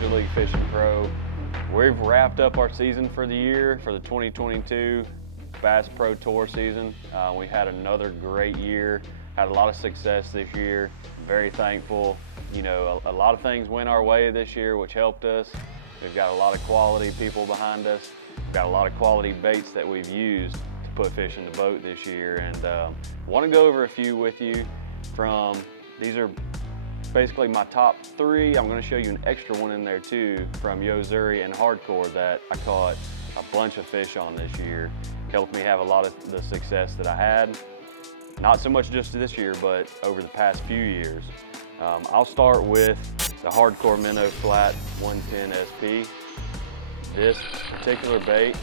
Major League Fishing Pro. We've wrapped up our season for the year for the 2022 Bass Pro Tour season. We had another great year, had a lot of success this year. Very thankful. You know, a lot of things went our way this year, which helped us. We've got a lot of quality people behind us. We've got a lot of quality baits that we've used to put fish in the boat this year, and I want to go over a few with you. These are basically my top 3. I'm going to show you an extra one in there too from Yo-Zuri and Hardcore that I caught a bunch of fish on this year. Helped me have a lot of the success that I had. Not so much just this year, but over the past few years. I'll start with the Hardcore Minnow Flat 110 SP. This particular bait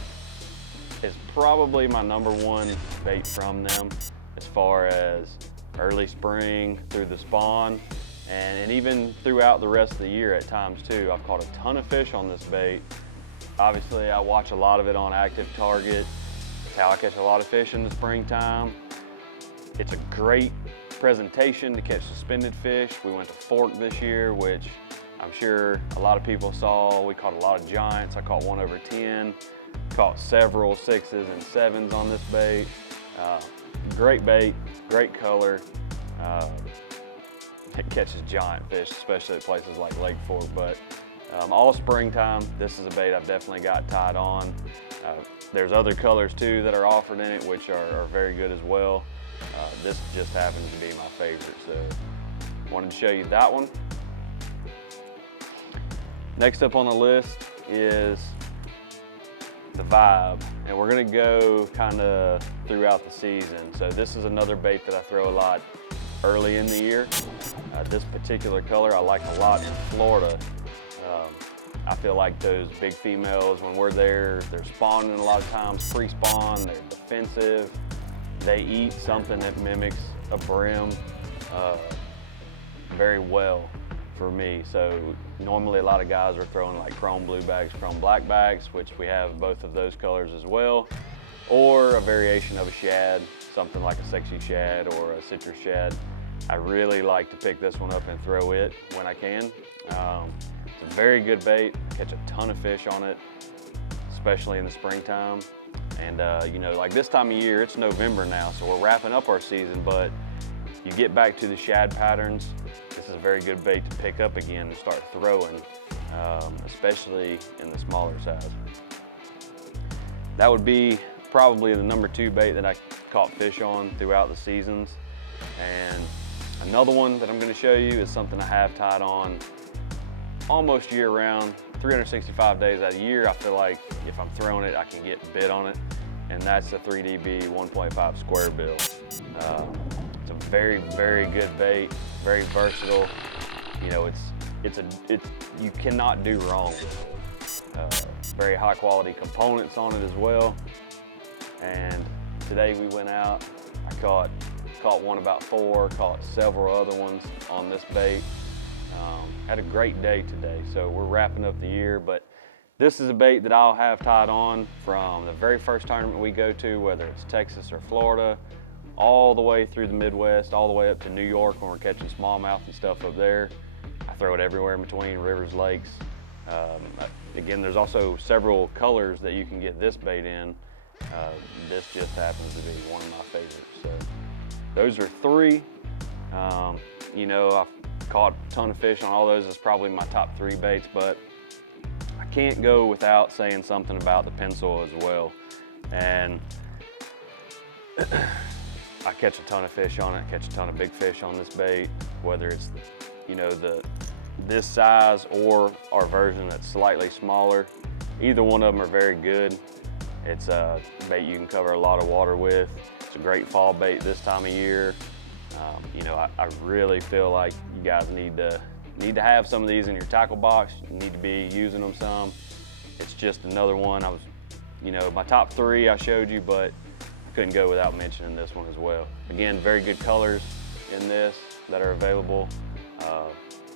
is probably my #1 bait from them as far as early spring through the spawn, and even throughout the rest of the year at times too. I've caught a ton of fish on this bait. Obviously, I watch a lot of it on Active Target. It's how I catch a lot of fish in the springtime. It's a great presentation to catch suspended fish. We went to Fork this year, which I'm sure a lot of people saw. We caught a lot of giants. I caught 1 over 10. Caught several 6s and 7s on this bait. Great bait, great color. It catches giant fish, especially at places like Lake Fork. But all springtime, this is a bait I've definitely got tied on. There's other colors too that are offered in it, which are very good as well. This just happens to be my favorite, so wanted to show you that one. Next up on the list is the Vibe, and we're gonna go kind of throughout the season. So this is another bait that I throw a lot early in the year. This particular color I like a lot in Florida. I feel like those big females, when we're there, they're spawning a lot of times, pre-spawn, they're defensive. They eat something that mimics a brim very well for me. So normally a lot of guys are throwing like chrome bluebacks, chrome blackbacks, which we have both of those colors as well, or a variation of a shad, something like a sexy shad or a citrus shad. I really like to pick this one up and throw it when I can. It's a very good bait. I catch a ton of fish on it, especially in the springtime. And you know, like this time of year, it's November now, so we're wrapping up our season, but you get back to the shad patterns, this is a very good bait to pick up again and start throwing, especially in the smaller size. That would be probably the #2 bait that I caught fish on throughout the seasons. And another one that I'm going to show you is something I have tied on almost year round, 365 days out of the year. I feel like if I'm throwing it, I can get bit on it, and that's the 3DB 1.5 Squarebill. It's a very, very good bait, very versatile. You know, you cannot do wrong. Very high quality components on it as well. And today we went out, I caught one about 4, caught several other ones on this bait. Had a great day today, so we're wrapping up the year, but this is a bait that I'll have tied on from the very first tournament we go to, whether it's Texas or Florida, all the way through the Midwest, all the way up to New York when we're catching smallmouth and stuff up there. I throw it everywhere in between, rivers, lakes. Again, there's also several colors that you can get this bait in. This just happens to be one of my favorites. So those are 3. You know, I've caught a ton of fish on all those. It's probably my top 3 baits, but I can't go without saying something about the pencil as well. And I catch a ton of fish on it, catch a ton of big fish on this bait, whether it's, you know, this size or our version that's slightly smaller. Either one of them are very good. It's a bait you can cover a lot of water with. It's a great fall bait this time of year. You know, I really feel like you guys need to have some of these in your tackle box. You need to be using them some. It's just another one. You know, my top 3 I showed you, but I couldn't go without mentioning this one as well. Again, very good colors in this that are available.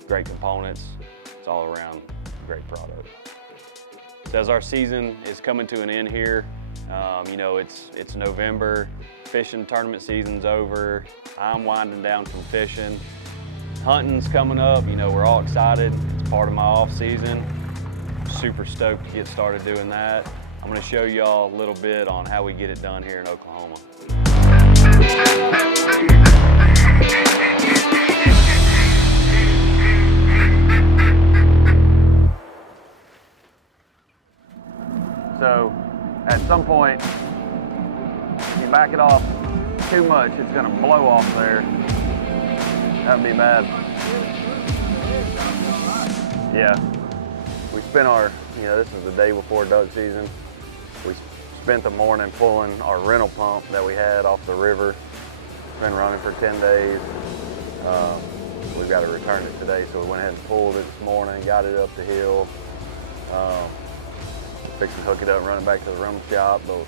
Great components. It's all around great product. So as our season is coming to an end here, you know, it's November. Fishing tournament season's over. I'm winding down from fishing. Hunting's coming up, you know, we're all excited. It's part of my off season. Super stoked to get started doing that. I'm going to show y'all a little bit on how we get it done here in Oklahoma. So at some point, if you back it off too much, it's going to blow off there. That would be bad. Yeah. We spent this is the day before duck season. We spent the morning pulling our rental pump that we had off the river. It's been running for 10 days. We've got to return it today, so we went ahead and pulled it this morning, got it up the hill. Fixed to hook it up and run it back to the rental shop, but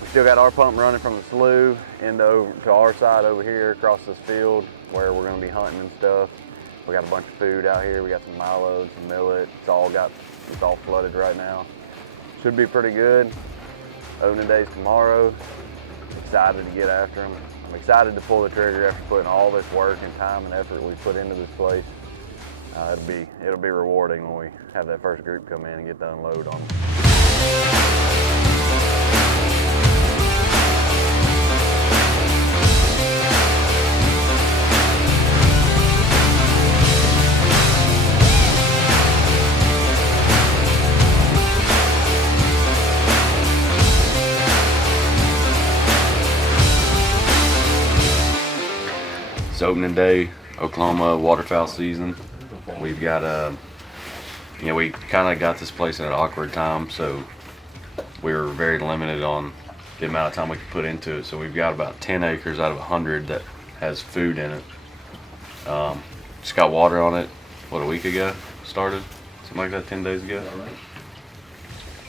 we still got our pump running from the slough to our side over here across this field where we're going to be hunting and stuff. We got a bunch of food out here. We got some milo, some millet. It's all flooded right now. Should be pretty good. Opening day's tomorrow. Excited to get after them. I'm excited to pull the trigger after putting all this work and time and effort we put into this place. It'll be rewarding when we have that first group come in and get the unload on them. It's opening day, Oklahoma waterfowl season. We've got we kind of got this place at an awkward time, so we were very limited on the amount of time we could put into it. So we've got about 10 acres out of 100 that has food in it. Just got water on it, a week ago started? Something like that, 10 days ago.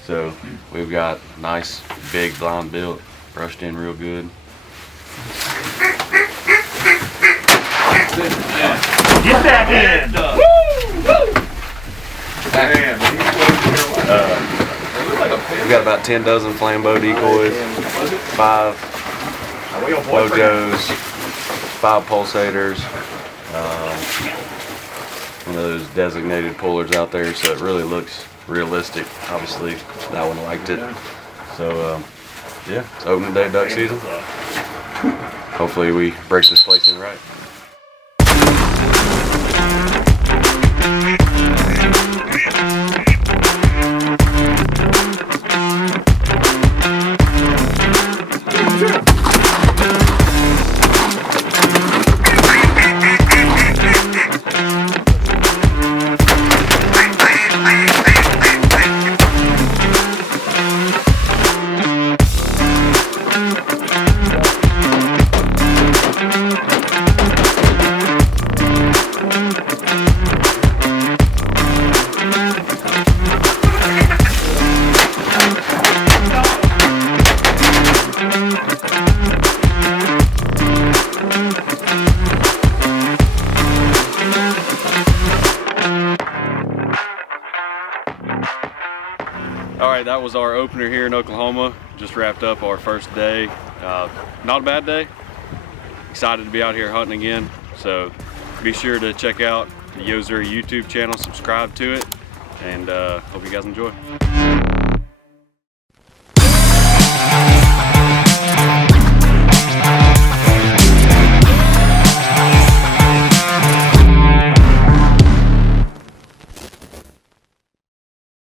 So we've got nice, big blind built, brushed in real good. Get that in! We've got about 10 dozen flambeau decoys, 5 Lojos, 5 pulsators, one of those designated pullers out there, so it really looks realistic. Obviously, that one liked it. So, yeah, it's opening day duck season. Hopefully we break this place in right. All right, that was our opener here in Oklahoma. Just wrapped up our first day. Not a bad day. Excited to be out here hunting again. So be sure to check out the Yo-Zuri YouTube channel, subscribe to it, and hope you guys enjoy.